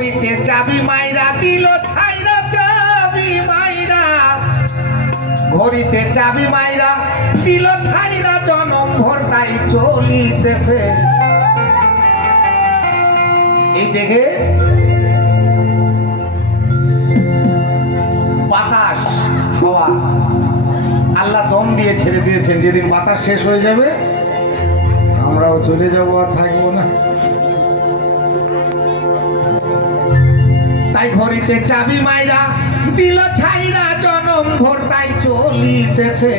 ঘড়িতে চাবি মাইরা দিল ছাইরা চাবি মাইরা, ঘড়িতে চাবি মাইরা দিল ছাইরা, জনম ভর তাই চলিতেছে। এই দেখে বাতাস হওয়া আল্লাহ দম দিয়ে ছেড়ে দিয়েছেন, যেদিন বাতাস শেষ হয়ে যাবে আমরাও চলে যাবো, আর থাকবো না। তাই ঘড়িতে চাবি মাইরা দিল ছাইরা, জনম ভর তাই চলিতেছে।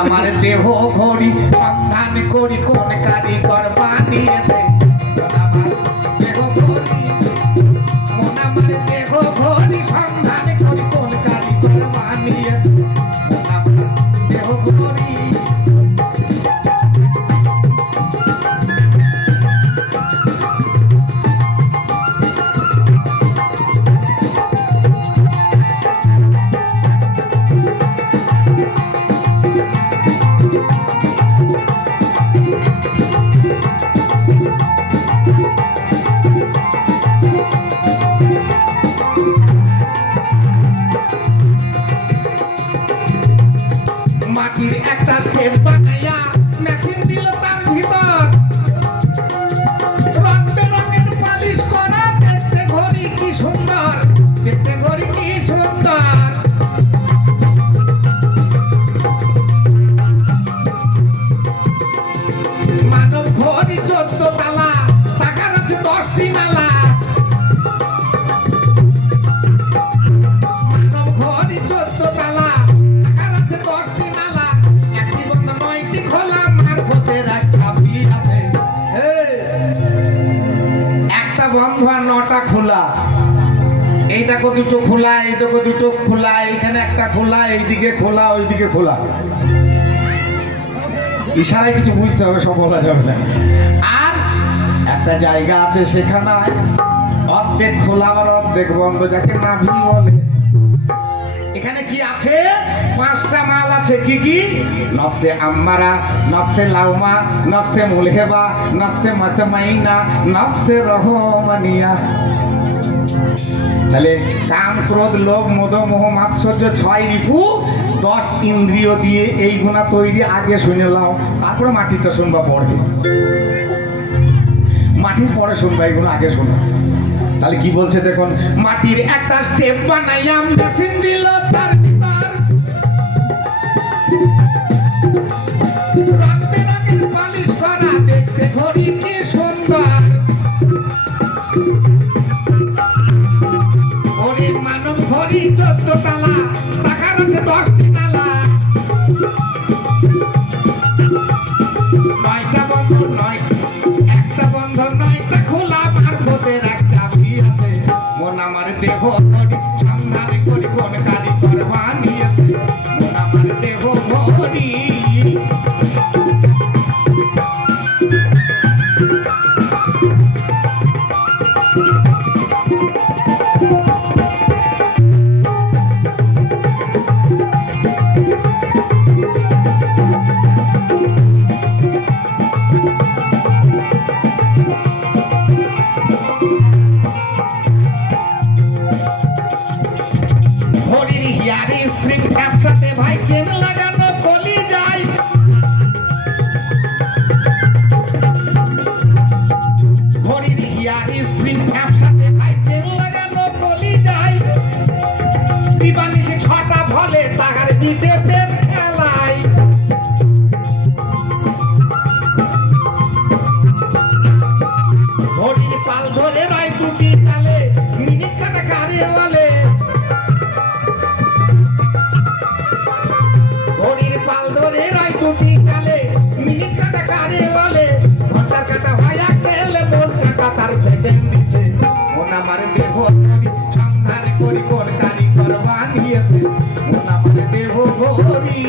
আমার দেহ ঘড়ি সন্ধান করি কোন কারিগর বানিয়েছে। আমার দেহ ঘড়ি সন্ধান করি কোন কারিগর বানিয়েছে। আমার দেহ ঘড়ি মাটির একটা স্টেপ বানাইয়া মেশিন দিল তার ভিতর, রঙের পালিশ করা, দেখতে ঘড়ি কি সুন্দর, দেখতে ঘড়ি কি সুন্দর। মানব ঘড়ি 14 তালা, টাকার আছে 10টি মালা। মানব ঘড়ি 14 তালা, টাকার আছে 10টি মালা। একটি বন্ধ 9টি খোলা, মারফতের একটা ভিড় আছে। একটা বন্ধ আর 9টা খোলা। এই দেখো দুটো খোলা, এই দেখো দুটো খোলা, এইখানে একটা খোলা, এইদিকে খোলা, ওইদিকে খোলা। ইশারায় কিছু বুঝতে হবে, সব বলা যাবে না। আর একটা জায়গা আছে সেখানে অর্ধেক খোলা আবার অর্ধেক বন্ধ, যাকে নাভি বলে। এখানে কি আছে? 5টা মাল আছে। কি কি? নফসে আম্মারা, নফসে লাউমা, নফসে মুলহেবা, নফসে মাতমাইনা, নফসে রহমানিয়া। তাহলে কাম, ক্রোধ, লোভ, মদ, মোহ, মাৎসর্য, 6 রিপু, 10 ইন্দ্রিয় দিয়ে এই গুণা তৈরি। আগে শুনে লাও, তারপরে মাটিটা শুনবা পরে। মাটির পরে শুনবা, এইগুলো আগে শোনো। তাহলে কি বলছে দেখুন, মাটির একটা স্টেপ বানাইয়া মেশিন দিল তার ভিতর, রঙের পালিশ করা, দেখতে ঘড়ি কি সুন্দর। ঘড়ি মানব ঘড়ি 14 তালা, টাকার আছে 10টি মালা। 9টা বন্ধ, 9টা বন্ধ, 9টা খোলা, মারফতের একটা ভিড় আছে। মন আমার দেহ ঘড়ি সন্ধান করি কোন কারিগর বানিয়েছে। মন আমার দেহ ঘড়ি ঘড়ির হিয়ারি স্প্রিং ক্যাপচাতে ভাই চেন লাগানো কলি যায়। ঘড়ির হিয়ারি স্প্রিং ক্যাপচাতে ভাই চেন লাগানো কলি যায়। দিবানিশে 6টা ভলে তাহার দিতে প্রেম খেলায়। ঘড়ির পাল ধরে রায় 2টি তালে, মিনিট কাটা কারে বলে। ঘড়ির পাল ধরে রায় 2টি তালে, মিনিট কাটা কারে বলে। ঘন্টার কাটা হয় এক তেলে, মোর কাটা তার সেকেন্ড দিতে। মন আমার দেহ ঘড়ি সন্ধান করি কোন কারিগর বানিয়েছে। মন আমার দেহ ঘড়ি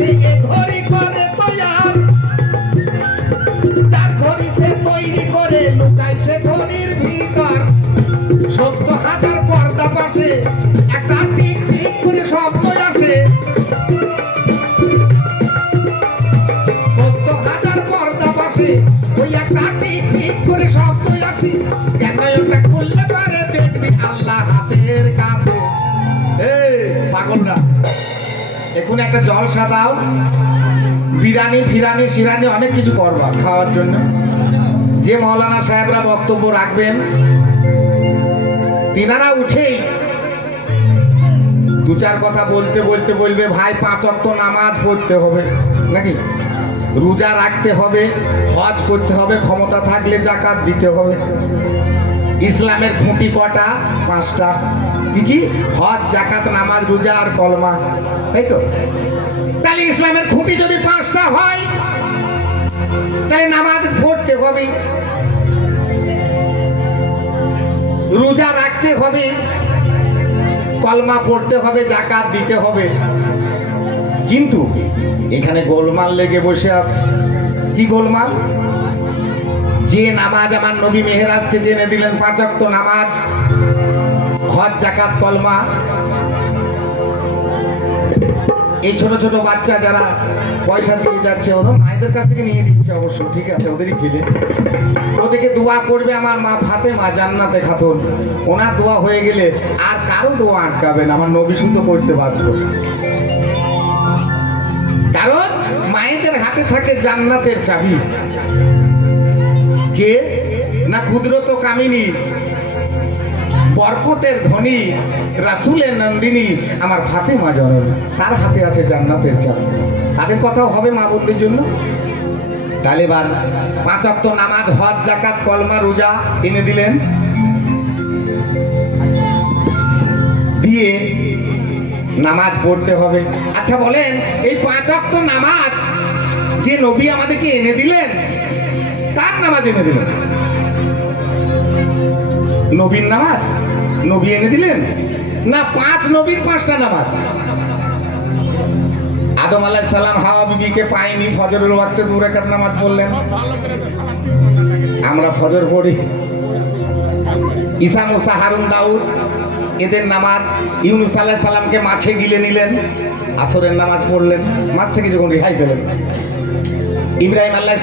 পাশে এ ঘড়ি করে তৈয়ার, যার ঘড়ি সে তৈরি করে লুকায় সে ঘড়ির ভিতর। 70,000 পর্দা পাশে একটা টিক টিক করে শব্দ আসে। 70,000 পর্দা পাশে ওই একটা টিক টিক করে শব্দ আসে। কেন ওটা খুললে পারে দেখবি আল্লাহ হাতের কাছে। এই পাগলরা, এখন একটা জলসা দাও, বিরিয়ানি ফিরানি শিরানি অনেক কিছু করবা খাওয়ার জন্য। যে মৌলানা সাহেবরা বক্তব্য রাখবেন তিনারা উঠেই দু চার কথা বলতে বলতে বলবে, ভাই 5 ওয়াক্ত নামাজ পড়তে হবে নাকি, রোজা রাখতে হবে, হজ করতে হবে, ক্ষমতা থাকলে যাকাত দিতে হবে। ইসলামের খুঁটি কটা? 5টা। কি কি? হজ, যাকাত, নামাজ, রোজা আর কলমা, তাই তো? তাহলে ইসলামের খুঁটি যদি 5টা হয় তাহলে নামাজ পড়তে হবে, রোজা রাখতে হবে, কলমা পড়তে হবে, যাকাত দিতে হবে। কিন্তু এখানে গোলমাল লেগে বসে আছে। কি গোলমাল? যে নামাজ আমার নবী মেহেরাজ থেকে এনে দিলেন, 5 ওয়াক্ত নামাজ, হজ, যাকাত, কলমা, এই ছোট ছোট বাচ্চা যারা পয়সা দিয়ে যাচ্ছে ওরা মায়েদের কাছ থেকে নিয়ে দিচ্ছে, অবশ্য ঠিক আছে, ওদেরই ছেলে। ওদেরকে দোয়া করবে আমার মা ফাতেমা জান্নাতে খাতুন, ওনার দোয়া হয়ে গেলে আর কারো দোয়া আটকাবে না, আমার নবী শুধু করতে বাধ্য। কারণ মায়েদের হাতে থাকে জান্নাতের চাবি। কে? না কুদরত কামিনী, বরকতের ধনী, রাসূলের নন্দিনী আমার ফাতেমা জননী, তার হাতে আছে জান্নাতের চাবি। তাদের কথাও হবে মা বোনদের জন্য। তাহলে এবার 5 ওয়াক্ত নামাজ, হজ, যাকাত, কলমা, রোজা এনে দিলেন, দিয়ে নামাজ পড়তে হবে। আচ্ছা বলেন, এই 5 ওয়াক্ত নামাজ যে নবী আমাদেরকে এনে দিলেন, কার নামাজ এনে দিলেন? নবীর নামাজ নবী এনে দিলেন না? 5 নবীর 5টা নামাজ। আদম আলাইহিস সালাম হাওয়া বিবিকে পায়নি, ফজরের ওয়াক্তে 2 রাকাত নামাজ পড়লেন। আমরা ফজর পড়ি। ঈসা, মুসা, হারুন, দাউদ এদের নামাজ। ইউনূস আলাইহিস সালামকে মাছে গিলে নিলেন, আসরের নামাজ পড়লেন, মাছ থেকে যখন রেহাই পেলেন। ইব্রাহিম আলাইহিস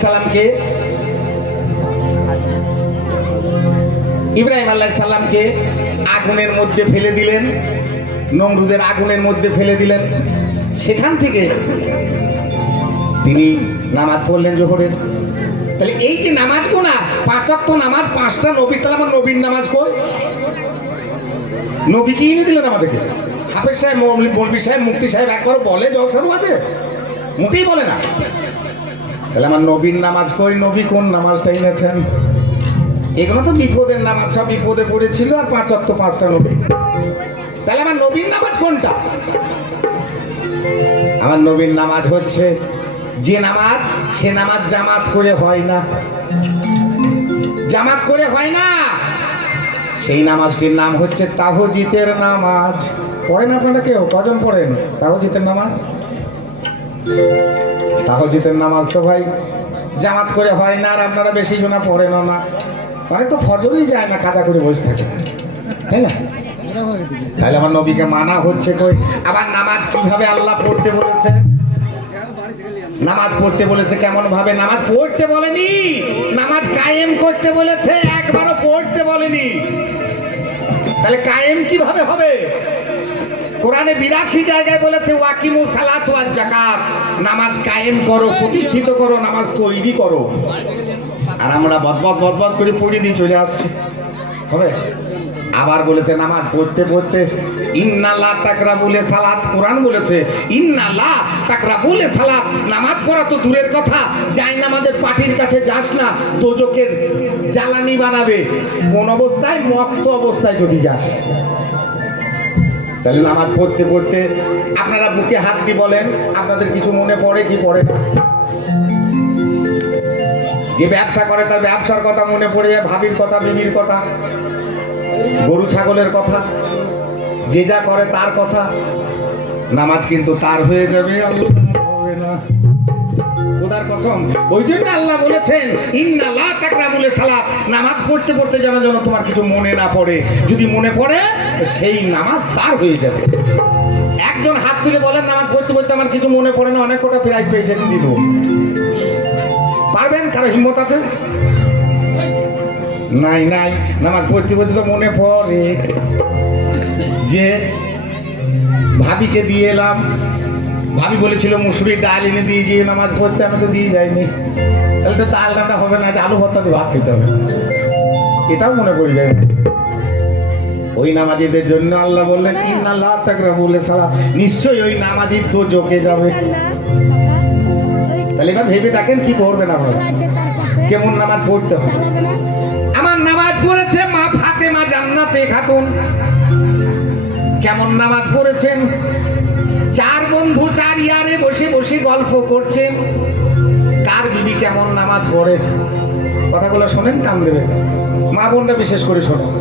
সালামকে আগুনের মধ্যে ফেলে দিলেন, নমরুদের আগুনের মধ্যে ফেলে দিলেন। সেখান থেকে তিনি নামাজ পড়লেন জোহরের। তাহলে এই যে নামাজগুলো না, 5 ওয়াক্ত নামাজ, 5টা নবীর, তাহলে আমার নবীর নামাজ কই? নবী কি এনে দিলেন আমাদেরকে? হাফেজ সাহেব, মৌলভী সাহেব, মুফতি সাহেব একবার বলে জলসারু আছে? মোটেই বলে না। তাহলে আমার নবীর নামাজ কই? নবী কোন নামাজটা এনেছেন? এগুলো তো বিপদের নামাজ, সব বিপদে পড়েছিল, আর 5 ওয়াক্ত 5টা নবী। তাহলে আমার নবীর নামাজ কোনটা? আমার নবীর নামাজ হচ্ছে যে নামাজ, সে নামাজ জামাত করে হয় না, জামাত করে হয় না। সেই নামাজটির নাম হচ্ছে তাহজ্জুদের নামাজ। পড়েন আপনারা কেউ? কজন পড়েন তাহজ্জুদের নামাজ? তাহজ্জুদের নামাজ তো ভাই জামাত করে হয় না, আর আপনারা বেশি জনা পড়েন না, মানে তো ফজরই যায় না, কাদা করে বসে থাকে, তাই না? তাহলে আমার নবীকে মানা হচ্ছে কই? আবার নামাজ কিভাবে আল্লাহ পড়তে বলেছে? নামাজ পড়তে বলেছে কেমন ভাবে? নামাজ পড়তে বলেনি, নামাজ কায়েম করতে বলেছে, একবারও পড়তে বলেনি। তাহলে কায়েম কিভাবে হবে? কোরআনে 82 জায়গায় বলেছে ওয়াকিমুস সালাত ওয়াজ যাকাত, নামাজ কায়েম করো, প্রতিষ্ঠিত করো, নামাজ তৈরি করো। আর আমরা বদবদ করে পড়ে দিয়ে চলে আসছি, হবে? আবার বলেছে নামাজ পড়তে পড়তে ইন্নাল্লাহ তাকরাবুলে সালাত, কোরআন বলেছে ইন্নাল্লাহ তাকরাবুলে সালাত, নামাজ পড়া তো দূরের কথা, যাই নামাজের পাটির কাছে যাস না, দোজখের জ্বালানি বানাবে। কোন অবস্থায়? মক্ত অবস্থায় যদি যাস। তাহলে নামাজ পড়তে পড়তে আপনারা বুকে হাত দিয়ে বলেন, আপনাদের কিছু মনে পড়ে কি পড়ে না? যে ব্যবসা করে তার ব্যবসার কথা মনে পড়ে যায়, ভাবির কথা, বিবির কথা, গরু ছাগলের কথা, যে যা করে তার কথা। নামাজ কিন্তু তার হয়ে যাবে, আল্লাহ হবে না। খোদার কসম, ওই জন্য আল্লাহ বলেছেন ইন্না লা তাকরাবুল সালাত, নামাজ পড়তে পড়তে যেন তোমার কিছু মনে না পড়ে। যদি মনে পড়ে সেই নামাজ পার হয়ে যাবে। একজন হাত তুলে বলেন নামাজ পড়তে পড়তে আমার কিছু মনে পড়ে না, অনেক কটা প্রাইজ পেয়েছে দিব। পারবেন? কারো হিম্মত আছে? নাই নাই। নামাজ পড়তে পড়তে তো মনে পড়ে যে ভাবিকে দিয়ে এলাম, ভাবি বলেছিল মুসুরির ডাল এনে দিয়ে গিয়ে নামাজ পড়তে, আমি তো দিয়ে যাইনি। তাহলে তো চাল ডাটা হবে না, আলু ভর্তা দিয়ে ভাত খেতে হবে, এটাও মনে পড়ে যায়। ওই নামাজিদের জন্য আল্লাহ বললেন ইন্না লা তাকরাবুল সালাত, নিশ্চয়ই ওই নামাজি তো জোকে যাবে। তাহলে এবার ভেবে দেখেন কি করবেন আপনারা, কেমন নামাজ পড়তে হবে। আমার নামাজ পড়েছে মা ফাতেমা জান্নাতে খাতুন। কেমন নামাজ পড়েছেন? চার বন্ধু চার ইয়ারে বসে বসে গল্প করছেন কার বিবি কেমন নামাজ পড়ে। কথাগুলো শোনেন, কান দেবে, মা বোনরা বিশেষ করে শোনেন।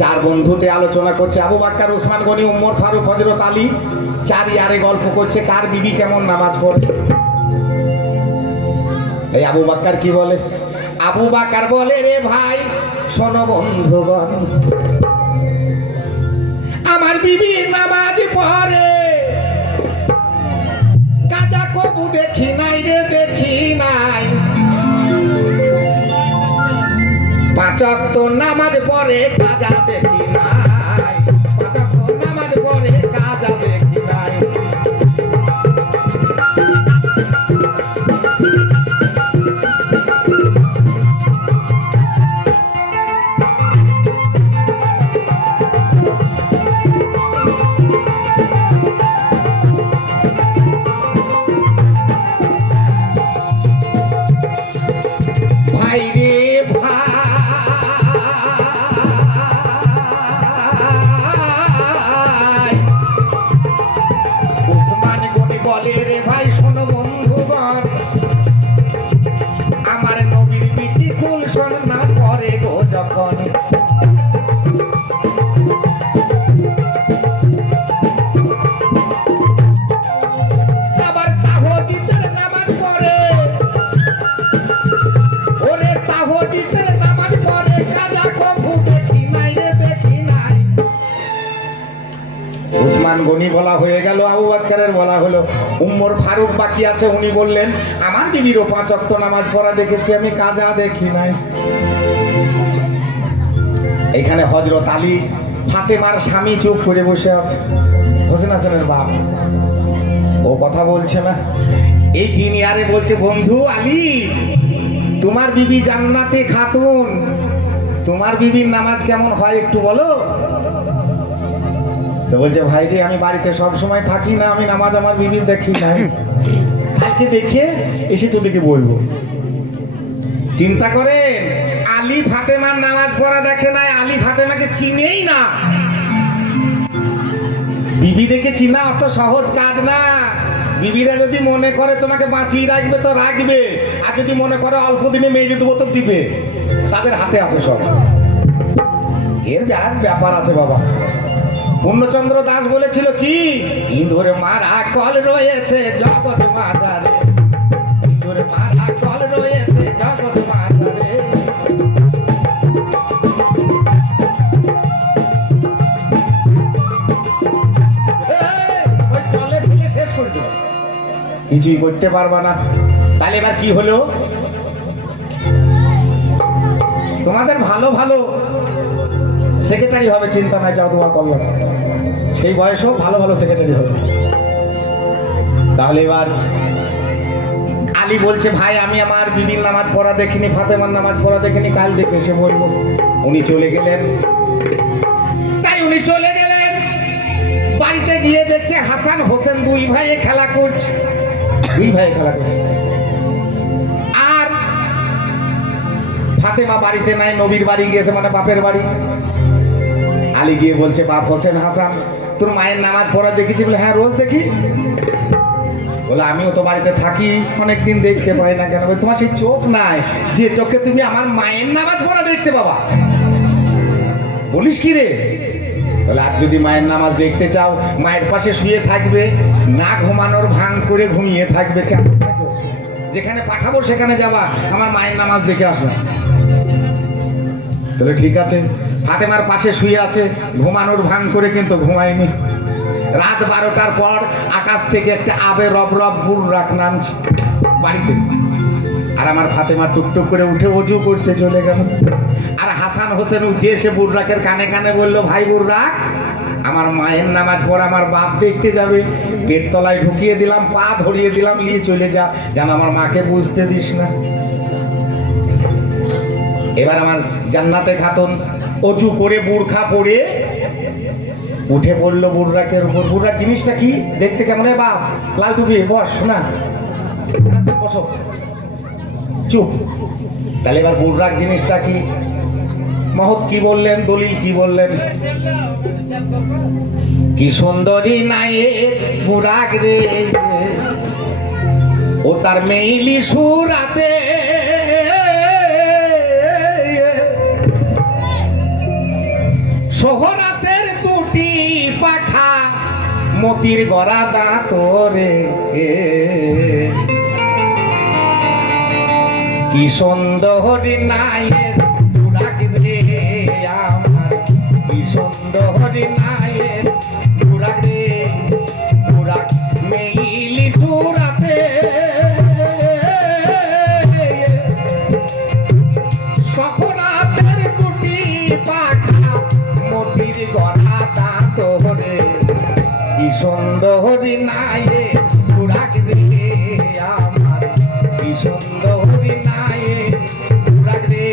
চার বন্ধুতে আলোচনা করছে, আবু বাক্কার, উসমান গনি, উমর ফারুক, হযরত আলী, চার ইয়ারে গল্প করছে কার বিবি কেমন নামাজ পড়ে। এই আবু বাক্কার কি বলে? আবু বাক্কার বলে, রে ভাই শোনো বন্ধুগণ, আমার বিবি নামাজ পড়ে, কাজা কবু দেখি নাই রে, দেখি নাই। পাঁচ ওয়াক্ত নামাজ পড়ে, কাজা দেখি নাই। পাঁচ ওয়াক্ত নামাজ পড়ে, কাজা দেখি নাই। ভাই রে ভাই, উসমান গনি বলে, রে ভাই শোনো বন্ধুগণ, আমার নবীর বিটি কুলসন না পড়ে গো যখন। আবার তাহজ্জুদের নামাজ পড়ে, ওরে তাহজ্জুদের নামাজ পড়ে, কাজা কবু দেখি নাই রে, দেখি নাই। উসমান গনি বলা হয়ে গেল, আবু বকরের বলা হলো, উমর ফারুক বাকি আছে, উনি বললেন আমার বিবিরও পাঁচ ওয়াক্ত নামাজ পড়া দেখেছি আমি, কাজা দেখি নাই। এখানে হযরত আলী ফাতেমার স্বামী চুপ করে বসে আছে, হোসেন হাসানের বাপ, ও কথা বলছে না। এই দিন ইয়ারে বলছে, বন্ধু আলী তোমার বিবি জান্নাতে খাতুন, তোমার বিবির নামাজ কেমন হয় একটু বলো। তো বলছে, ভাই রে আমি বাড়িতে সব সময় থাকি না, আমি নামাজ আমার বিবির দেখি নাই, কালকে দেখে এসে তোদেরকে বলবো। চিন্তা করেন, আলী ফাতেমার নামাজ পড়া দেখে নাই, আলী ফাতেমাকে চিনেই না। বিবি দেখে চিনা অত সহজ কাজ না। বিবিরা যদি মনে করে তোমাকে বাঁচিয়ে রাখবে তো রাখবে, আর যদি মনে করে অল্প দিনে মেরে দেবো তো দিবে, তাদের হাতে আছে সব। এর বিরাট ব্যাপার আছে বাবা। পূর্ণচন্দ্র দাস বলেছিল কি, ইঁদুরে মারা কল রয়েছে জগৎ মাঝারে, ইঁদুরে মারা কল রয়েছে জগৎ মাঝারে। ওই জলে ফেলে শেষ করে দেবে, কিছুই করতে পারবা না। তাহলে এবার কি হলো, তোমাদের ভালো ভালো সেক্রেটারি হবে, চিন্তা নাই, যাও তোমার কল্যাণ, সেই বয়সেও ভালো ভালো সেক্রেটারি হবে। তাহলে এবার আলী বলছে, ভাই আমি আমার বিবির নামাজ পড়া দেখিনি, ফাতেমার নামাজ পড়া দেখিনি, কাল দেখে এসে বলবো। উনি চলে গেলেন। তাই উনি চলে গেলেন, বাড়িতে গিয়ে দেখছে হাসান হোসেন দুই ভাইয়ে খেলা করছে, দুই ভাইয়ে খেলা করছে। আর ফাতেমা বাড়িতে নাই, নবীর বাড়ি গিয়েছে, মানে বাপের বাড়ি। আলী গিয়ে বলছে, বাপ হোসেন হাসান তোর মায়ের নামাজ পড়া দেখেছি? বলে, হ্যাঁ রোজ দেখি। বলে, আমিও তো বাড়িতে থাকি, অনেকদিন দেখতে পাই না কেন? তোমার সেই চোখ নাই যে চোখে তুমি আমার মায়ের নামাজ পড়া দেখতে পাবা? বলিস কি রে? বলে আর যদি মায়ের নামাজ দেখতে চাও মায়ের পাশে শুয়ে থাকবে, না ঘুমানোর ভান করে ঘুমিয়ে থাকবে, যেখানে পাঠাবো সেখানে যাবা, আমার মায়ের নামাজ দেখে আসবে। তাহলে ঠিক আছে। ফাতেমার পাশে শুয়ে আছে, ঘুমানোর ভান করে কিন্তু ঘুমায়নি। রাত 12টার পর আকাশ থেকে একটা আবে রব রব বুররাক নামছে বাড়িতে। আর আমার ফাতেমা টুকটুক করে উঠে অজু করতে চলে গেল। আর হাসান হোসেন উঠে এসে বুররাকের কানে কানে বলল, ভাই বুররাক, আমার মায়ের নামাজ পড়া আমার বাপ দেখতে যাবে, পেট তলায় ঢুকিয়ে দিলাম, পা ধরিয়ে দিলাম, নিয়ে চলে যা, যেন আমার মাকে বুঝতে দিস না। এবার আমার জান্নাতে খাতুন অজু করে বুরখা পরে উঠে পড়লো বুররাকের উপর। বুররাক জিনিসটা কি, দেখতে কেমন? বাপ লাল টুপি, বস না, বসো, চুপ। তাহলে এবার বুররাক জিনিসটা কি, মহৎ কি বললেন, দলিল কি বললেন? কি সুন্দরী নায়ের বুরাক রে, ও তার মেইলি সুরাতে শোহরাতের দুটি পাখা মতির গড়া দাঁতরে, কি সুন্দরী নায়ের বুরাক রে আমার, কি সুন্দরী নায়ের বুরাক রে, বুরাক মেইলি সুরাতে শোহরাতের দুটি পাখা মতির গড়া দাঁতরে, কি সুন্দরী নায়ের বুরাক রে আমার, কি সুন্দরী নায়ের বুরাক রে।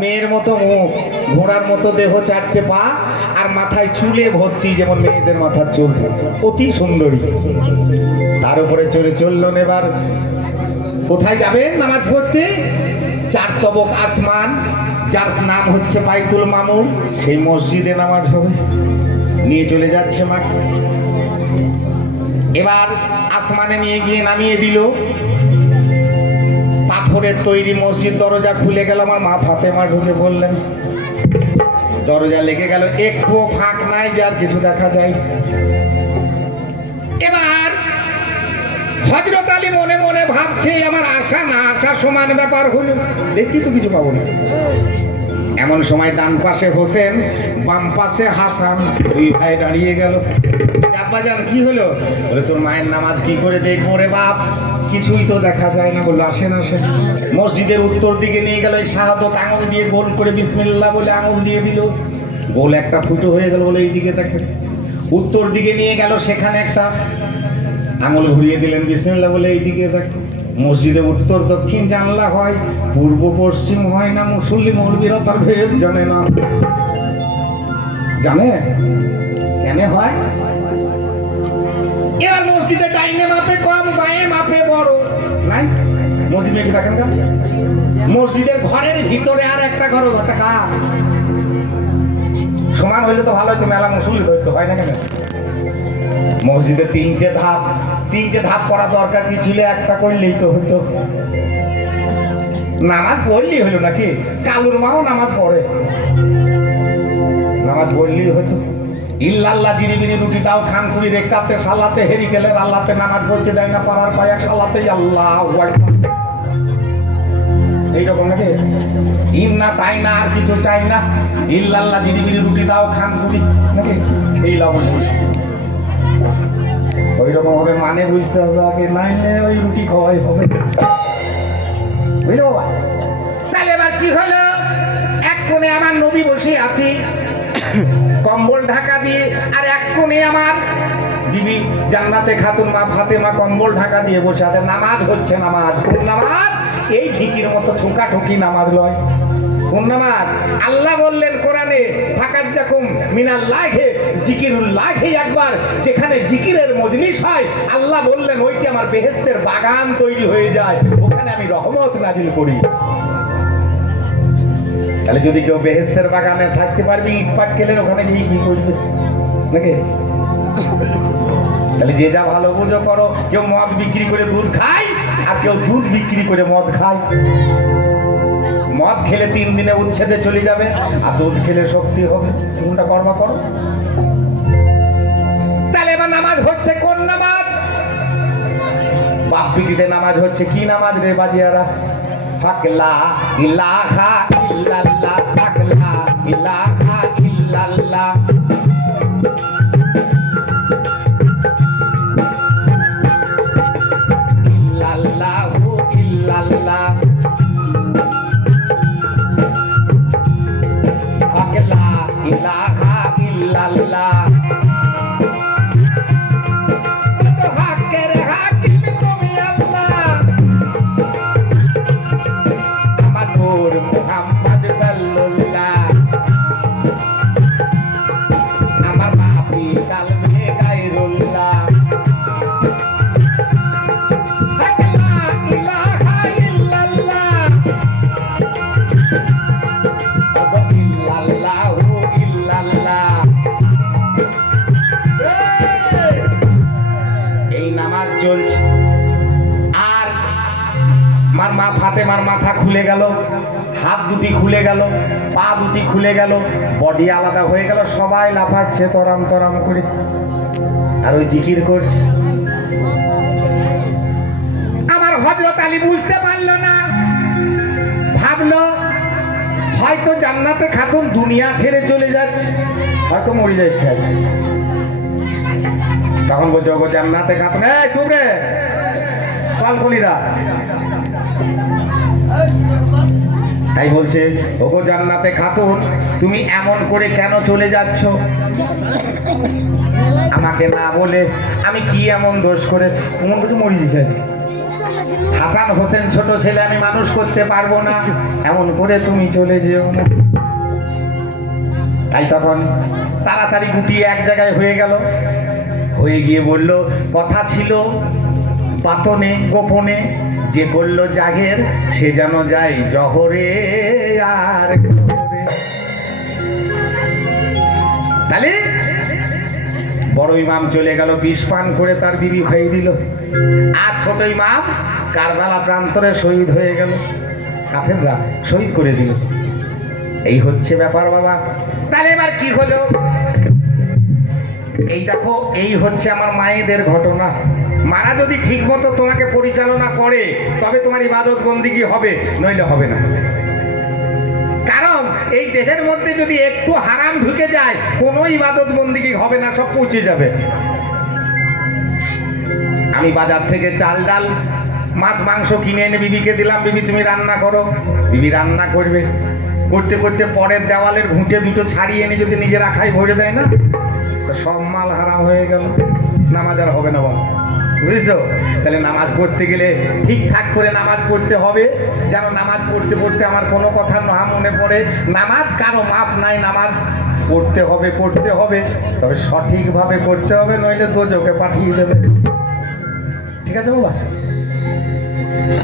মেয়ের মতো মুখ, ঘোড়ার মতো দেহ, চারটে পা, আর মাথায় চুলে ভর্তি, যেমন মেয়েদের মাথার চুল, অতি সুন্দরী। তার উপরে চড়ে চললেন। এবার কোথায় যাবেন নামাজ পড়তে? 4 তবক আসমান, যার নাম হচ্ছে বাইতুল মামুর, সেই মসজিদে নামাজ হবে। নিয়ে চলে যাচ্ছে মা। এবার আসমানে নিয়ে গিয়ে নামিয়ে দিল। পাথরের তৈরি মসজিদ, দরজা খুলে গেল। আমার মা ফাতেমা ঢুকে বললেন, দরজা লেগে গেল, একটুও ফাঁক নাই যার কিছু দেখা যায়। এবার হযরত আলী মনে মনে ভাবছে, আমার আশা না আশা সমান ব্যাপার হলো, দেখি তো কিছু পাবো না। এমন সময় ডান পাশে হোসেন, বাম পাশে হাসান, দুই ভাই দাঁড়িয়ে গেল। আব্বাজান কি হলো? বলে, তোর মায়ের নামাজ কি করে দেখবো রে বাপ, কিছুই তো দেখা যায় না। বললো, আসেন আসেন। মসজিদের উত্তর দিকে নিয়ে গেল, এই শাহাদত আঙুল দিয়ে গোল করে বিসমিল্লাহ বলে আঙুল দিয়ে দিল। গোল একটা ফুটো হয়ে গেল, বলে এইদিকে দেখেন। উত্তর দিকে নিয়ে গেল, সেখানে একটা আঙুল ঘুরিয়ে দিলেন, বিসমিল্লাহ বলে এইদিকে দেখেন। মসজিদে উত্তর দক্ষিণ জানলা হয়, পূর্ব পশ্চিম হয় না। মুসল্লি মৌলবীরা তার ভেদ জানে না। জানে কেন হয়? এবার মসজিদে ডাইনে মাপে কম, বাঁয়ে মাপে বড় নাই। মসজিদে কি দেখেন কেন? মসজিদের ঘরের ভিতরে আর একটা ঘর, ঘরটা কার? সমান হইলে তো ভালো হইতো, মেলা মুসল্লি ধরতে হয় না কেন? মসজিদে 3টে ধাপ, 3টে ধাপ করা দরকার কি ছিল? একটা করলেই তো হইতো। নামাজ পড়লেই হইলো নাকি? কালুর মাও নামাজ পড়ে, নামাজ পড়লেই হইতো। ইল্লাল্লাহ জিরিবিরি রুটি দাও, খানপুরি রেখাতে, সালাতে, হেরি গেলে আল্লাহতে নামাজ পড়তে দেয় না, পাড়ার পায়া সালাতেই আল্লাহ। এইরকম নাকি ইন্না তাই না আর কিছু চাই না ইল্লাল্লাহ দিদি বিদি রুটি দাও খান খুবই নাকি এই লবণ ওই রকম হবে মানে বুঝতে হবে আগে নাইলে ওই রুটি খাওয়াই হবে বুঝলে বাবা তাহলে এবার কি হলো এক কোণে আমার নবী বসে আছে কম্বল ঢাকা দিয়ে আর এক কোণে আমার বিবি জান্নাতে খাতুন মা ফাতেমা কম্বল ঢাকা দিয়ে বসে আছে নামাজ হচ্ছে নামাজ কোন নামাজ এই ঠিকির মতো ঠোকা ঠুকি নামাজ লয় কোন নামাজ আল্লাহ বললেন কোরআনে ফাকাজ্জাকুম মিনাল্লাহি জিকিরুল্লাহি একবার যেখানে জিকিরের মজলিস হয় আল্লাহ বললেন ওইটি আমার বেহেশতের বাগান তৈরি হয়ে যায় ওখানে আমি রহমত নাজিল করি তাহলে যদি কেউ বেহেশতের বাগানে থাকতে পারবি ইট পাট কেলের ওখানে গিয়ে কি করবে নাকি তাহলে যে যা ভালো বুঝো করো কেউ মদ বিক্রি করে দুধ খায় আর কেউ দুধ বিক্রি করে মদ খায় মদ খেলে 3 দিনে উচ্ছেদে চলে যাবে আর দুধ খেলে শক্তি হবে কোনটা কর্ম করো তাহলে এবার নামাজ হচ্ছে কোন নামাজ বাপ পিটিতে নামাজ হচ্ছে কি নামাজ রে বাজিয়ারা ফাকলা ইলাহা ইল্লাল্লাহ ফাকলা ইলাহা ইল্লাল্লাহ ইল্লাল্লাহু ইল্লাল্লাহ ফাকলা ইলাহা ইল্লাল্লাহ মা ফাতেমার মাথা খুলে গেল হাত দুটি খুলে গেল পা দুটি খুলে গেল বডি আলাদা হয়ে গেল সবাই লাফাচ্ছে তরাম তরাম করে আর ওই জিকির করছে আমার হযরত আলী বুঝতে পারলো না ভাবলো হয়তো জান্নাতে খাতুন দুনিয়া ছেড়ে চলে যাচ্ছে হয়তো মরে যাচ্ছে তখন বলছে ওগো জান্নাতে খাতুন এই চুপ রে পালকলিরা তাই বলছে ওগো জান্নাতে খাতুন তুমি এমন করে কেন চলে যাচ্ছ আমাকে না বলে আমি কি এমন দোষ করেছি এমন কিছু মরে দিয়েছে হাসান হোসেন ছোট ছেলে আমি মানুষ করতে পারবো না এমন করে তুমি চলে যেও না তাই তখন তাড়াতাড়ি গুটিয়ে এক জায়গায় হয়ে গেল হয়ে গিয়ে বলল কথা ছিল পাতনে গোপনে যে করল জাগের সে যেন যায় জহরে আর তাহলে বড় ইমাম চলে গেল বিষ পান করে তার বিবি খাইয়ে দিল আর ছোট ইমাম কারবালা প্রান্তরে শহীদ হয়ে গেল কাফেররা শহীদ করে দিল এই হচ্ছে ব্যাপার বাবা তাহলে এবার কি হলো এই দেখো এই হচ্ছে আমার মায়েদের ঘটনা মারা যদি ঠিক মতো তোমাকে পরিচালনা করে তবে তোমার ইবাদত বন্দিগি হবে নইলে হবে না কারণ এই দেহের মধ্যে যদি একটু হারাম ঢুকে যায় কোনো ইবাদত বন্দিগি হবে না সব পৌঁছে যাবে আমি বাজার থেকে চাল ডাল মাছ মাংস কিনে এনে বিবিকে দিলাম বিবি তুমি রান্না করো বিবি রান্না করবে করতে করতে পরের দেওয়ালের ঘুঁটে দুটো ছাড়িয়ে এনে যদি নিজে রাখাই ভরে দেয় না সব মাল হারাম হয়ে গেল নামাজ আর হবে না বল বুঝেছো তাহলে নামাজ পড়তে গেলে ঠিকঠাক করে নামাজ পড়তে হবে যেন নামাজ পড়তে পড়তে আমার কোনো কথা না মনে পড়ে নামাজ কারো মাপ নাই নামাজ পড়তে হবে তবে সঠিকভাবে করতে হবে নইলে দোজকে পাঠিয়ে দেবে ঠিক আছে বাবা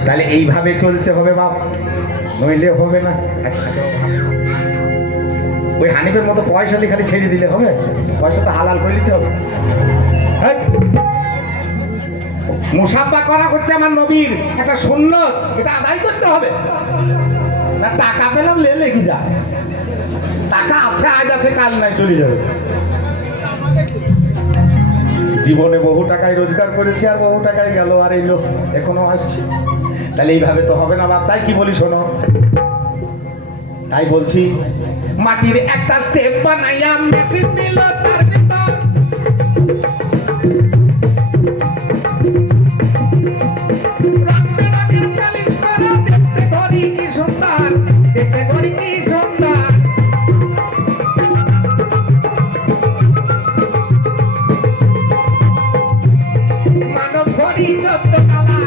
তাহলে এইভাবে চলতে হবে বাপ নইলে হবে না ওই হানিফের মতো পয়সা দিয়ে খালি ছেড়ে দিলে হবে পয়সা তো হালাল করে দিতে হবে হ্যাঁ মুসাফা করা হচ্ছে আমার নবীর একটা সুন্নত এটা আদায় করতে হবে না টাকা পেলাম লেগে যায় টাকা আছে আজ আছে কাল নাই চলে যাবে জীবনে বহু টাকায় রোজগার করেছি আর বহু টাকায় গেল আর এই লোক এখনো আসছে তাহলে এইভাবে তো হবে না বাপ, তাই কি বলি শোনো, তাই বলছি মাটির একটা স্টেপ বানাইয়া মেশিন দিল তার ভিতর, রং বেরঙের পালিশ করা, দেখতে ঘড়ি কি সুন্দর, দেখতে ঘড়ি কি সুন্দর। মানব ঘড়ি 14 তালা,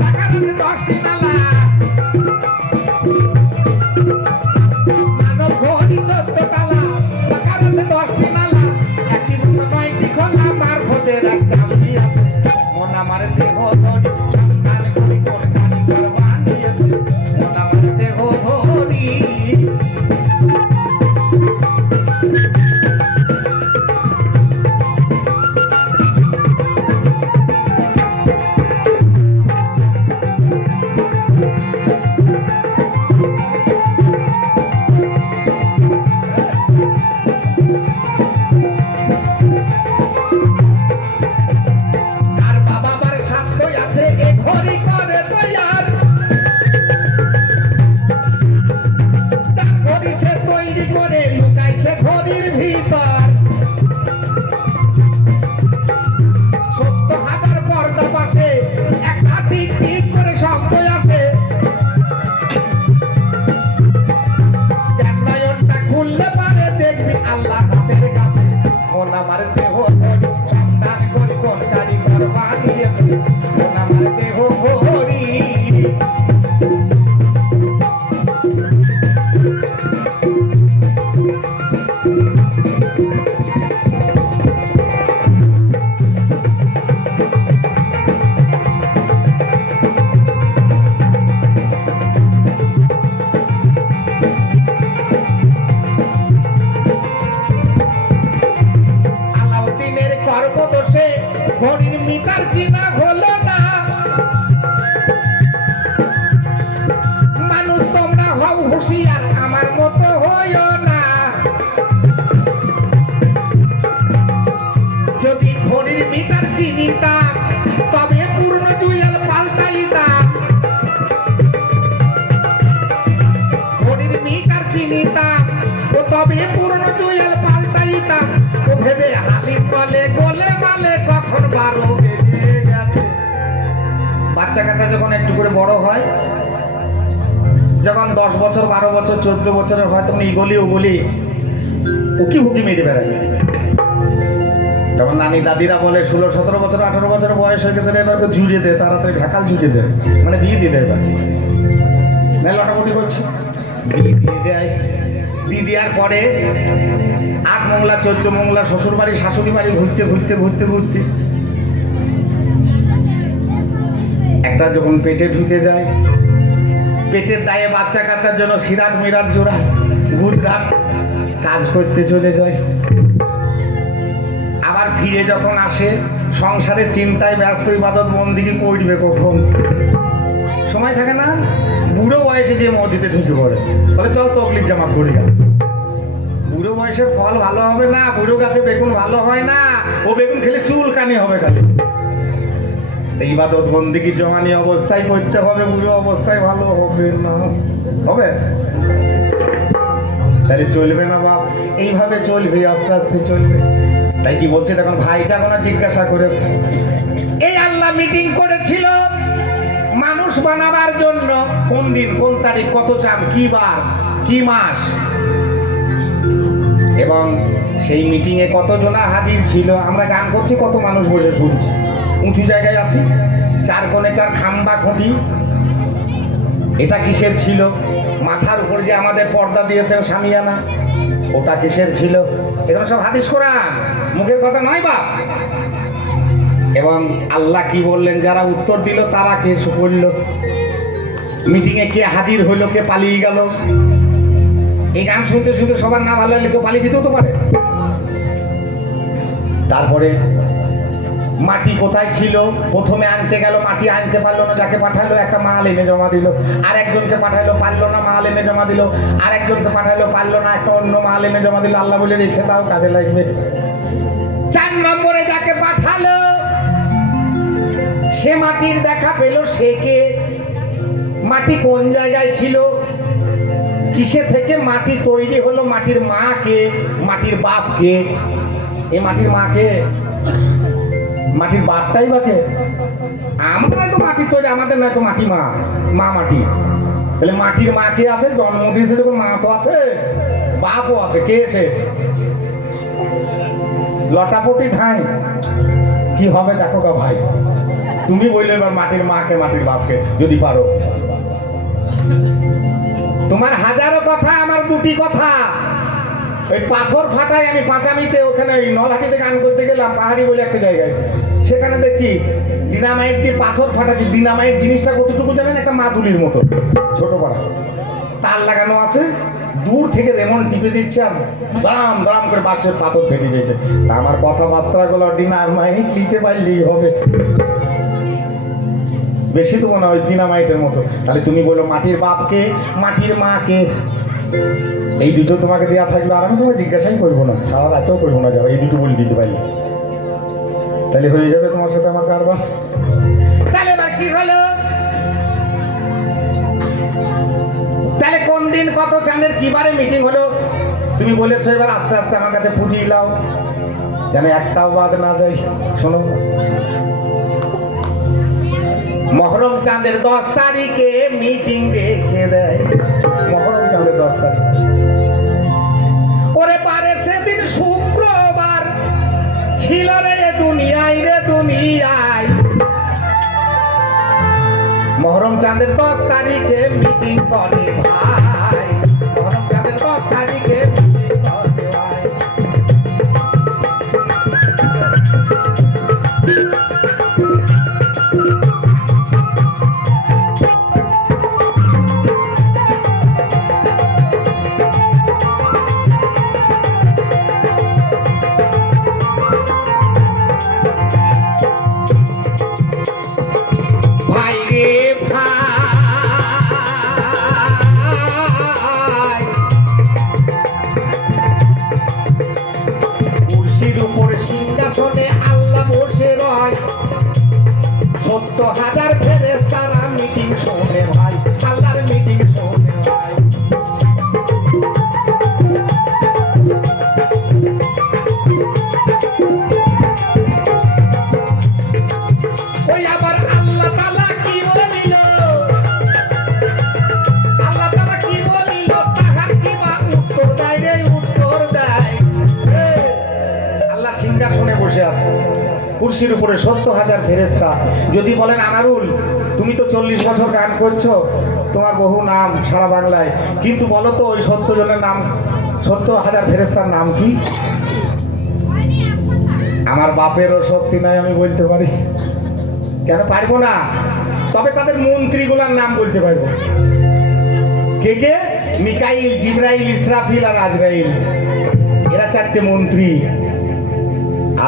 টাকা আছে 10টি তালা। মানব ঘড়ি 14 তালা, টাকা আছে 10টি তালা। একটি বন্ধ 9টি খোলা, মারফতের একটা আমি আছে। মন আমার দেহ ধরি, সন্তান করি কোন কানি করবান দিয়েছে। মন আমার দেহ ধরি। আর বাবা মার স্বাস্থ্য আছে এ ঘড়ি করে তৈয়ার, তার ঘড়ি সে তৈরি করে লুকাইছে ঘড়ির ভিতর। 70,000 পর্দা পাশে একটা টিক টিক করে শব্দ আছে। নয়নটা খুললে পারে দেখবি আল্লাহ হাতের কাছে। মন আমার দেহ ধরি, সন্তান করি কোন কারিগর বানিয়েছে। মন আমার দেহ ধরি। আলাউদ্দিনের কর্মদোষে ঘড়ির মিটার চিনা হলো না। মানুষ তোমরা হও হুঁশিয়ার, আমার মতো হইও না। যদি ঘড়ির মিটার চিনিতাম তবে পূর্ণ জুয়েল পাল্টাইতাম। ঘড়ির মিটার চিনিতাম ও তবে পূর্ণ জুয়েল পাল্টাইতাম। ও ভেবে হালিম বলে গোলে মালে কখন 12 বেজে গেছে। বাচ্চা কাচ্চা যখন একটু করে বড় হয়, যখন 10 বছর 12 বছর 14 বছরের হয়, তখন ইগলি ওগলি উকি হুকি মেরে বেড়াবে। তখন নানি দাদিরা বলে 16 17 বছর 18 বছর বয়স হয়ে গেছে, এবার জুড়ে দেয়, তাড়াতাড়ি ঢাকাল জুড়ে দেয়, মানে বিয়ে দিয়ে দেয়। এবার মেলাটামুটি করছে, বিয়ে দিয়ে দেয়। বিয়ে দেওয়ার পরে 8 মংলা 14 মংলা শ্বশুর বাড়ি শাশুড়ি বাড়ি ঘুরতে ঘুরতে ঘুরতে ঘুরতে একটা যখন পেটে ঢুকে যায়, পেটের দায়ে বাচ্চা কাচ্চার জন্য সিরাজ মিরাজ জোড়া গুজরাট কাজ করতে চলে যায়। আবার ফিরে যখন আসে, সংসারের চিন্তায় ব্যস্ত, ইবাদত বন্দিগি করবে কখন, সময় থাকে না। বুড়ো বয়সে যে মসজিদে ঢুকে পড়ে, বলে চল তকলিফ জামাত করি গেল। বুড়ো বয়সের ফল ভালো হবে না, বুড়ো গাছে বেগুন ভালো হয় না, ও বেগুন খেলে চুলকানি হবে খালি। ইবাদত বন্দিগি জমানি অবস্থায় করতে হবে, বুড়ো অবস্থায় ভালো হবে না। হবে তাহলে চলবে না বাপ, এইভাবে চলবে, আস্তে আস্তে চলবে। তাই কি বলছে তখন ভাইটা কোনো জিজ্ঞাসা করেছে, এই আল্লাহ মিটিং করেছিল মানুষ বানাবার জন্য, কোন দিন কোন তারিখ কত চাঁদ কি বার কি মাস, এবং সেই মিটিং এ কতজনা হাজির ছিল। আমরা গান করছি, কত মানুষ বসে শুনছি, উঁচু জায়গায় আছি, 4 কোণে 4 খাম্বা খুঁটি। এটা কিসের ছিল? মাথার উপর যে আমাদের পর্দা দিয়েছেন শামিয়ানা, ওটা কিসের ছিল? এগুলো সব হাদিস কোরআন, মুখের কথা নয় বাপ। এবং আল্লাহ কি বললেন, যারা উত্তর দিল তারা কে করল, মিটিং এ কে হাজির হইল, কে পালিয়ে গেল। এই গান শুনতে শুনতে সবার না ভালো হলে কেউ পালিয়ে দিতেও তো পারে। তারপরে মাটি কোথায় ছিল, প্রথমে আনতে গেল, মাটি আনতে পারলো না, যাকে পাঠালো একটা মাল এনে জমা দিল। আর একজনকে পাঠালো, পারলো না, মাল এনে জমা দিল। আর একজনকে পাঠালো, পারলো না, একটা অন্য মাল এনে জমা দিল। আল্লাহ বলে রেখে দাও, কাজে লাগবে। 4 নম্বরে যাকে পাঠালো, সে মাটির দেখা পেল, সে কে? মাটি কোন জায়গায় ছিল, কিসে থেকে মাটি তৈরি হলো, মাটির মা কে, মাটির বাপ কে? এই মাটির মা কে, মাটির বাপটাই বা কে? আমরা নয় তো মাটি তৈরি, আমাদের নয় তো মাটি মা, মা মাটি। তাহলে মাটির মা কে আছে? জন্ম দিয়েছে যখন মা তো আছে, বাপও আছে। কে আছে? লটাপটি ধাই কি হবে দেখো গা ভাই, তুমি বললে এবার মাটির মাকে মাটির বাপকে যদি পারো। তোমার হাজারো কথা, আমার দুটি কথা। ওই পাথর ফাটাই আমি পাঁচামিতে, ওখানে ওই নলহাটিতে গান করতে গেলাম, পাহাড়ি বলে একটা জায়গায়, সেখানে দেখছি ডিনামাইট দিয়ে পাথর ফাটাচ্ছি। ডিনামাইট জিনিসটা কতটুকু জানেন? একটা মাদুলির মতো ছোট পাড়া, তার লাগানো আছে, দূর থেকে যেমন টিপে দিচ্ছে আর দাম দাম করে বাচ্চার পাথর ফেটে গেছে। আমার কথাবার্তা গুলো ডিনামাইট লিখতে পারলেই হবে, বেশি তো মনে হয় ডিনামাইটের মতো। তাহলে তুমি বলো মাটির বাপকে, মাটির মাকে, এই দুটো তোমাকে দেওয়া থাকলো, আর আমি তোমাকে জিজ্ঞাসাই করবো না, সারা রাতেও করবো না, যাবো এই দুটো বলে দিতে পারি, তাহলে হয়ে যাবে তোমার সাথে আমার কারবার। তাহলে এবার কি হলো? তাহলে কোন দিন কত চাঁদের কি বারে মিটিং হলো? তুমি বলেছো এবার আস্তে আস্তে আমার কাছে পুঁজি লাও, যেন একটাও বাদ না যায়। শোনো, মহরম চাঁদের 10 তারিখে মিটিং রেখে দেয়। মহরম চাঁদের 10 তারিখ, ওরে পারে সেদিন শুক্রবার ছিল রে দুনিয়ায়, রে দুনিয়ায়। মহরম চাঁদের 10 তারিখে মিটিং করে ভাই, মহরম চাঁদের 10 তারিখে মিটিং করে ভাই। সিংহাসনে আল্লাহ বসে রয়, 70,000 ফেরেশতারা মিটিং শোনে ভাই, আল্লাহর মিটিং শোনে ভাই। ওই আবার আল্লাহ তাআলা কি বলিল, আল্লাহ তাআলা কি বলিল, তাহার কি বা উত্তর দেয় রে, উত্তর দেয়। আল্লাহ সিংহাসনে বসে আছে, কুরসির উপরে 70,000 ফেরেশতা। যদি বলেন আনারুল তুমি তো 40 বছর গান করছো, তোমার বহু নাম সারা বাংলায়, কিন্তু বলো তো ওই 70 জনের নাম, 70,000 ফেরেশতার নাম কি? আমার বাপেরও শক্তি নাই আমি বলতে পারি, কেন পারবো না? তবে তাদের মন্ত্রীগুলার নাম বলতে পারবো। কে কে? মিকাইল, জিবরাইল, ইসরাফিল আর আজরাইল, এরা 4টে মন্ত্রী।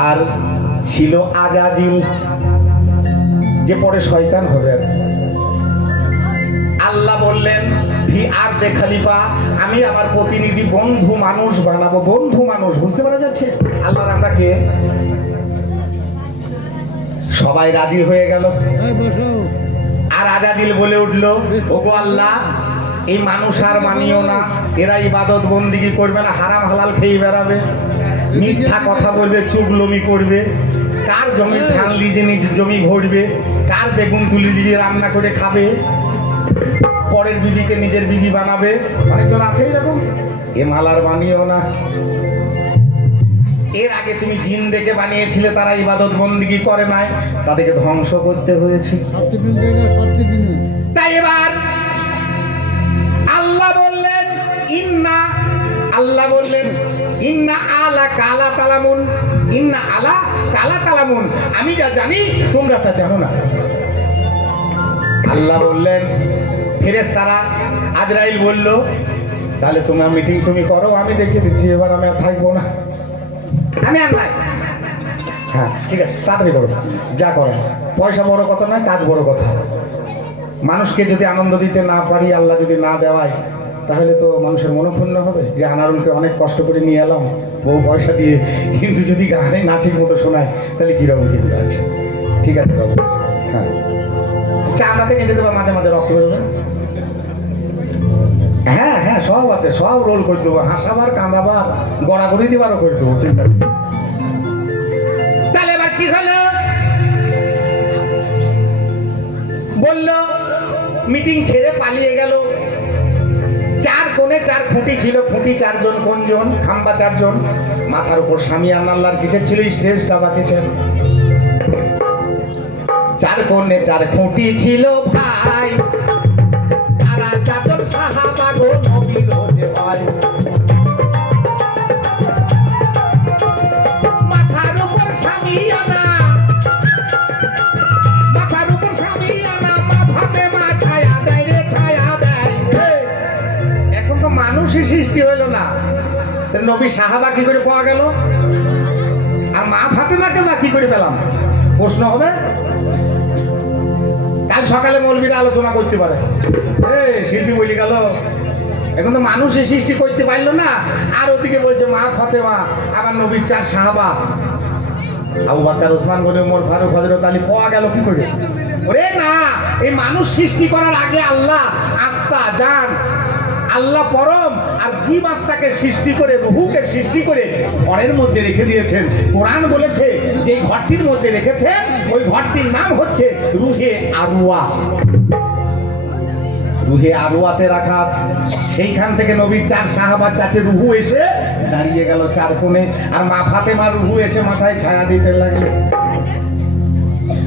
আর ছিল আজাজিল, যে পরে শয়তান হবে। আল্লাহ বললেন ভি আর দে খলিফা, আমি আমার প্রতিনিধি বন্ধু মানুষ বানাবো। বন্ধু মানুষ বুঝতে পারা যাচ্ছে? আল্লাহর আমরা কে? সবাই রাজি হয়ে গেল। আর আজাজিল বলে উঠলো, ওগো আল্লাহ, এই মানুষ আর মানিও না, এরা ইবাদত বন্দিগি করবে না, হারাম হালাল খেয়ে বেড়াবে, মিথ্যা কথা বলবে, চুগলমি করবে, কার জমির ধান লিজে নিজ জমি ভরবে, কার বেগুন তুলি দিয়ে রান্না করে খাবে, পরের বিবিকে নিজের বিবি বানাবে। অনেকজন আছে এরকম। এ মালার বানিয়েও না। এর আগে তুমি জিন দেখে বানিয়েছিলে, তারা ইবাদত বন্দিগি করে নাই, তাদেরকে ধ্বংস করতে হয়েছে। তাই এবার আল্লাহ বললেন ইন্না আলা কালা তালামুন, ইন্না আলা কালা তালামুন, আমি যা জানি তোমরা তা জানো না। আল্লাহ বললেন ফেরেশতারা, আজরাইল বলল তাহলে তোমার মিটিং তুমি করো, আমি দেখিয়ে দিচ্ছি, এবার আমি আর থাকবো না, আমি আর নাই। হ্যাঁ ঠিক আছে, তাড়াতাড়ি করো, যা করো। পয়সা বড় কথা নয়, কাজ বড় কথা। মানুষকে যদি আনন্দ দিতে না পারি, আল্লাহ যদি না দেওয়ায়, তাহলে তো মানুষের মনোক্ষুণ্ণ হবে যে আনারুলকে অনেক কষ্ট করে নিয়ে এলাম বহু পয়সা দিয়ে, কিন্তু যদি গানে না ঠিক মতো শোনায় তাহলে কিরকম কি আছে। ঠিক আছে বাবু, হ্যাঁ চামড়া থেকে যেতে পারে, মাঝে মাঝে রক্ত বেরোবে। হ্যাঁ হ্যাঁ সব আছে, সব রোল করে দেবো, হাসাবার কাঁদাবার গড়াগড়ি দিবারও করে দেবো, চিন্তা নেই। তাহলে এবার কি হলো, বলল মিটিং ছেড়ে পালিয়ে গেল। চার কোণে চার খুঁটি ছিল, খুঁটি চারজন, কোনজন খাম্বা চারজন, মাথার উপর সামিয়ানা আল্লাহর কিসের ছিল, স্টেজটা বা কিসের, চার কোণে চার খুঁটি ছিল ভাই, তারা চারজন সাহাবা গো নবীর হতে হয়। মাথার উপর সামিয়ানা, মাথার উপর সামিয়ানা, মাথাতে মা ছায়া দেয় রে, ছায়া দেয়। এখন তো মানুষই সৃষ্টি হইলো না, নবী সাহাবা কি করে পাওয়া গেল, আর মা ফাতেমাকে না কি করে পেলাম, প্রশ্ন হবে। কাল সকালে মৌলবীরা আলোচনা করতে পারে, শিল্পী বলি গেল, এখন তো মানুষের সৃষ্টি করতে পারলো না, আর ওদিকে বলছে মা ফাতেমা, আবার নবীর চার সাহাবা আবু বকর, ওসমান গনি, ওমর ফারুক, হযরত আলী পাওয়া গেল কি করে? ওরে না, এই মানুষ সৃষ্টি করার আগে আল্লাহ আত্মা জান, আল্লাহ পরম আর জীব আত্মাকে সৃষ্টি করে, রুহুকে সৃষ্টি করে ঘরের মধ্যে রেখে দিয়েছেন। কোরআন বলেছে যে ঘরটির মধ্যে রেখেছেন ওই ঘরটির নাম হচ্ছে রুহে আরওয়া। রুহে আরওয়াতে রাখা আছে, সেইখান থেকে নবীর চার সাহাবা চারটে রুহু এসে দাঁড়িয়ে গেল চার কোণে, আর মা ফাতেমার রুহু এসে মাথায় ছায়া দিতে লাগলো।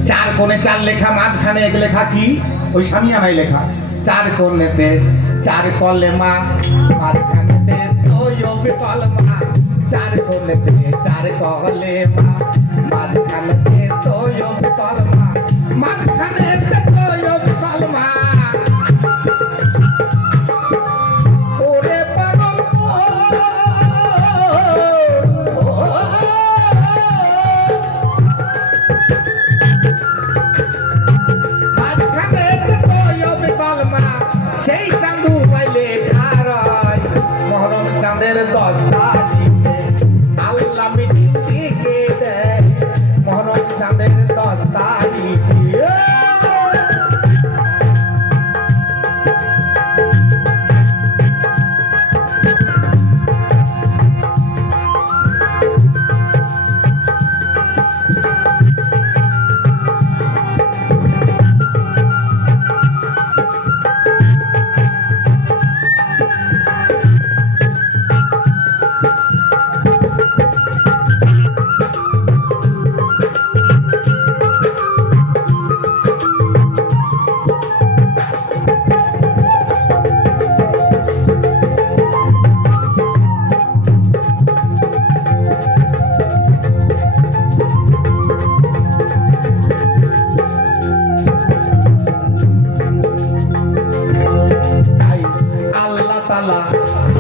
চার কোণে চার লেখা, মাঝখানে এক লেখা কি, ওই সামিয়ানায় লেখা, চার কোণেতে চার কলেমা, মাঝখানেতে তৈয়ব কলমা, চার কোণেতে চার কলেমা, মাঝখানেতে তৈয়ব কলমা, মাঝখানেতে তৈয়ব কলমা। ওরে পাগল মাঝখানেতে তৈয়ব কলমা, সেই চান্দু পাইলে খারায়, মহরম চাঁদের 10 তারিখে আল্লাহ মিটিং ডেকে দেয়, মহরম চাঁদের 10 তারিখে।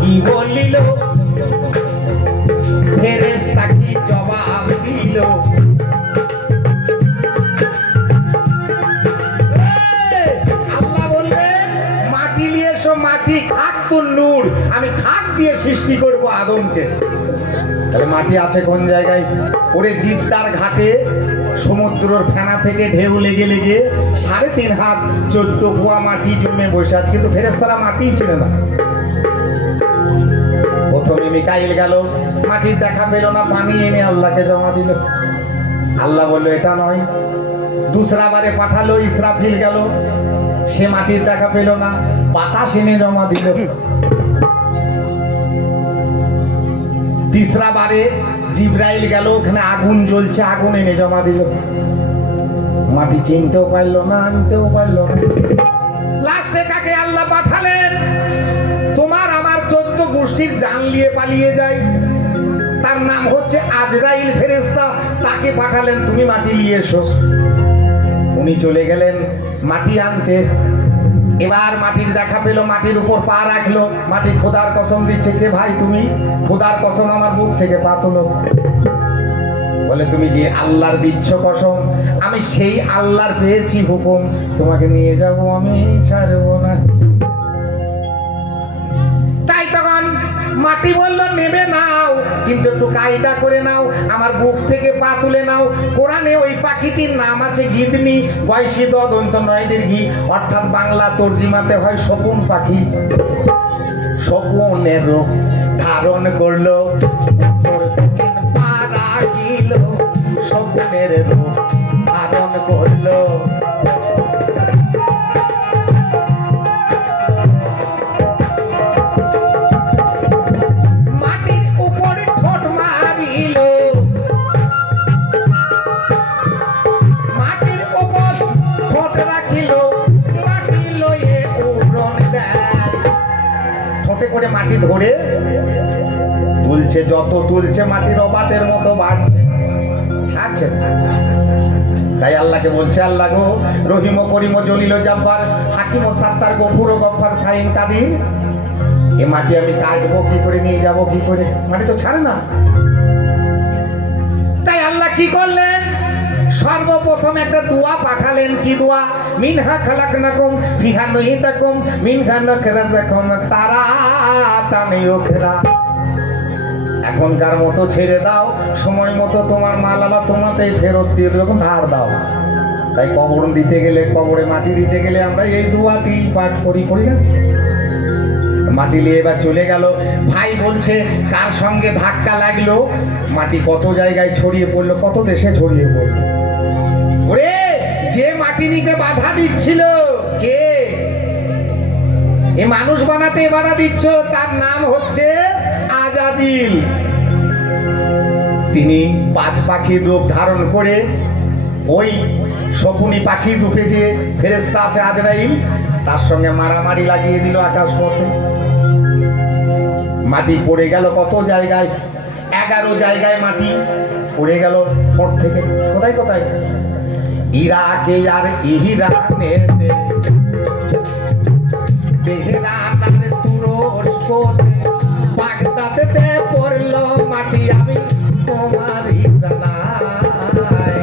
কি বলিল, ফেরেশতা কি জবাব দিল, আল্লাহ বললেন মাটি নিয়ে এসো, মাটি খাক তোর নূর, আমি খাক দিয়ে সৃষ্টি করব আদমকে। তাহলে মাটি আছে কোন জায়গায়? ওরে জিদ্দার ঘাটে সমুদ্রের ফেনা থেকে ঢেউ লেগে লেগে 3.5 হাত 14 কুয়া মাটি জমে বসে আছে, কিন্তু ফেরেশতারা মাটিই ছিল না। প্রথমে মিকাইল গেল, মাটির দেখা পেল না, পানি এনে আল্লাহকে জমা দিল। আল্লাহ বললো এটা নয়। দুসরা বারে পাঠালো, ইসরাফিল গেল, সে মাটির দেখা পেল না, বাতাস এনে জমা দিল। তিসরা বারে জিব্রাইল গেল, ওখানে আগুন জ্বলছে, আগুন এনে জমা দিল। মাটি চিনতেও পারলো না, আনতেও পারলো না। লাস্টে কাকে আল্লাহ পাঠালেন? তোমার আমার 14 গোষ্ঠীর জান নিয়ে পালিয়ে যায়, তার নাম হচ্ছে আজরাইল ফেরেশতা, তাকে পাঠালেন তুমি মাটি নিয়ে এসো। উনি চলে গেলেন মাটি আনতে। এবার মাটির দেখা পেল, মাটির উপর পা রাখলো, মাটি খোদার কসম দিচ্ছে, কে ভাই তুমি? খোদার কসম, আমার বুক থেকে পা তুলো। বলে তুমি যে আল্লাহর দিচ্ছ কসম, আমি সেই আল্লাহর পেয়েছি হুকুম, তোমাকে নিয়ে যাব, আমি ছাড়বো না। তাই তখন মাটি বলল নেবে নাও, কিন্তু একটু কায়দা করে নাও, আমার বুক থেকে পা তুলে নাও। কোরআনে ওই পাখিটির নাম আছে গিদনি, বয়সী দন্ত নয় দীর্ঘি, অর্থাৎ বাংলা তর্জিমাতে হয় শকুন পাখি। শকুনের রূপ ধারণ করলো, পাড়া গিল শকুনের রূপ ধারণ করলো। মাটির উপরে ঠোঁট মারিল, মাটির উপর ঠোঁট রাখিল, মাটি লয়ে উড়ন দেয়। ঠোঁটে করে মাটি ধরে তুলছে, যত তুলছে মাটি রবাটের মতো বাড়ছে, ছাড়ছে। তাই আল্লাহকে বলছে, আল্লাহ গো রহিম করিম জলিল জাব্বার হাকিম ও সাত্তার গফুর ও গফফার সাইন কাদির, এ মাটি আমি কাটবো কি করে, নিয়ে যাবো কি করে, মাটি তো ছাড়ে না। তাই আল্লাহ কি করলেন, সর্বপ্রথম একটা দোয়া পাঠালেন। কি দোয়া? মিনহা খালাকনাকুম ফিহা নুইতাকুম মিনহা নাখরাজাকুম তারাতান ইউখরা। এখনকার মতো ছেড়ে দাও, সময় মতো তোমার মাল আবার তোমাতেই ফেরত দিয়ে দেবো, ধার দাও। তাই কবর দিতে গেলে, কবরে মাটি দিতে গেলে আমরা এই দোয়াটি পাঠ করি না। মাটি নিয়ে এবার চলে গেল। ভাই বলছে কার সঙ্গে ধাক্কা লাগলো, মাটি কত জায়গায় ছড়িয়ে পড়লো, কত দেশে ছড়িয়ে পড়লো। ওরে যে মাটি নিতে বাধা দিচ্ছিল, কে? এ মানুষ বানাতে বাধা দিচ্ছ, তার নাম হচ্ছে আজাদিল। তিনি পাঁচ পাখির রূপ ধারণ করে, ওই শকুনি পাখির রূপে যে ফেরেশতা আছে আজরাইল, তার সঙ্গে মারামারি লাগিয়ে দিল আকাশ পথে। মাটি পড়ে গেল কত জায়গায়, 11 জায়গায় মাটি পড়ে গেল ঠোঁট থেকে। কোথায় কোথায়? ইরাকে আর ইরানেতে, তেহরানের তুরস্কতে, বাগদাদেতে পড়লো মাটি আমি তোমারই জানাই।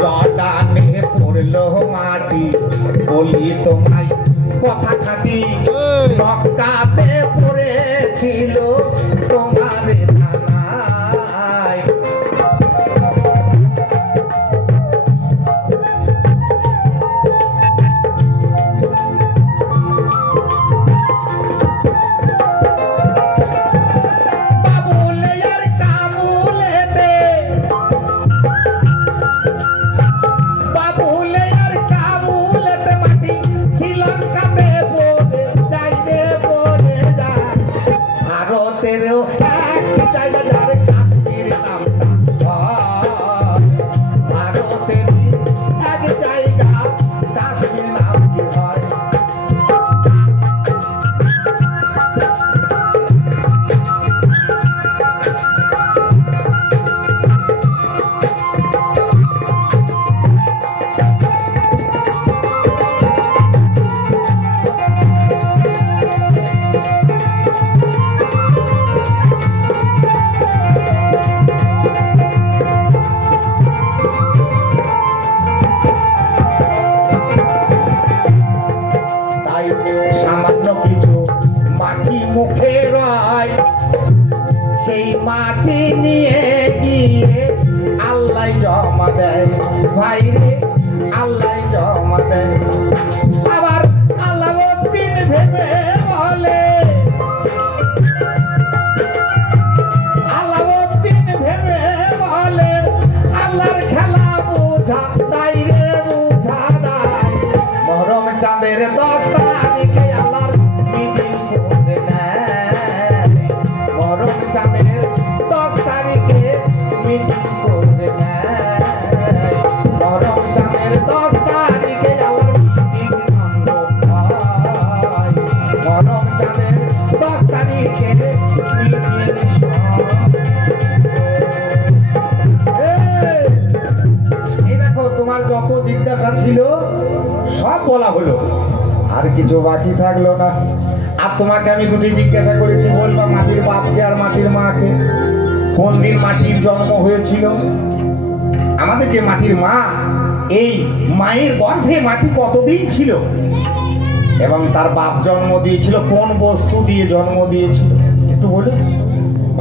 জর্ডানে পড়লো মাটি বলি তোমায় কথা খাটি, মক্কাতে পড়েছিল তোমার থানায়। বাবুলে আর কাবুলেতে, বাবুলে আর কাবুলেতে মাটি শ্রীলঙ্কাতে পড়ে যাই রে, পড়ে যায়। ভারতেরও এক জায়গা যার কাশ্মীর নামটা হয়, ভারতের এক জায়গা কাশ্মীর নাম কি হয়। সামান্য কিছু মাটি মুখে রয়, সেই মাটি নিয়ে গিয়ে আল্লাহ জমা দেয়। ভাই রে আল্লাহ জমা দেয়। আবার আল্লাহ দিন ভেবে বলে, আল্লাহ দিন ভেবে বলে, আল্লাহর খেলা বুঝা তাই রে, বুঝা দেয়। মহরম চাঁদের 10 তারিখে আল্লাহর মিটিং করে নেয়, মহরম চাঁদের 10 তারিখে মিটিং করে নেয়, মহরম চাঁদের 10 তারিখে আল্লাহর মিটিং ভঙ্গ হয়, মহরম চাঁদের 10 তারিখে মিটিং। এই দেখো তোমার যত জিজ্ঞাসা ছিল সব বলা হলো, আর কিছু বাকি থাকলো না। আর তোমাকে আমি দুটি জিজ্ঞাসা করেছি, বলবা মাটির বাপকে আর মাটির মাকে, কোন দিন মাটির জন্ম হয়েছিল। আমাদের যে মাটির মা, এই মায়ের গর্ভে মাটি কতদিন ছিল, এবং তার বাপ জন্ম দিয়েছিল কোন বস্তু দিয়ে জন্ম দিয়েছিল, একটু বলে।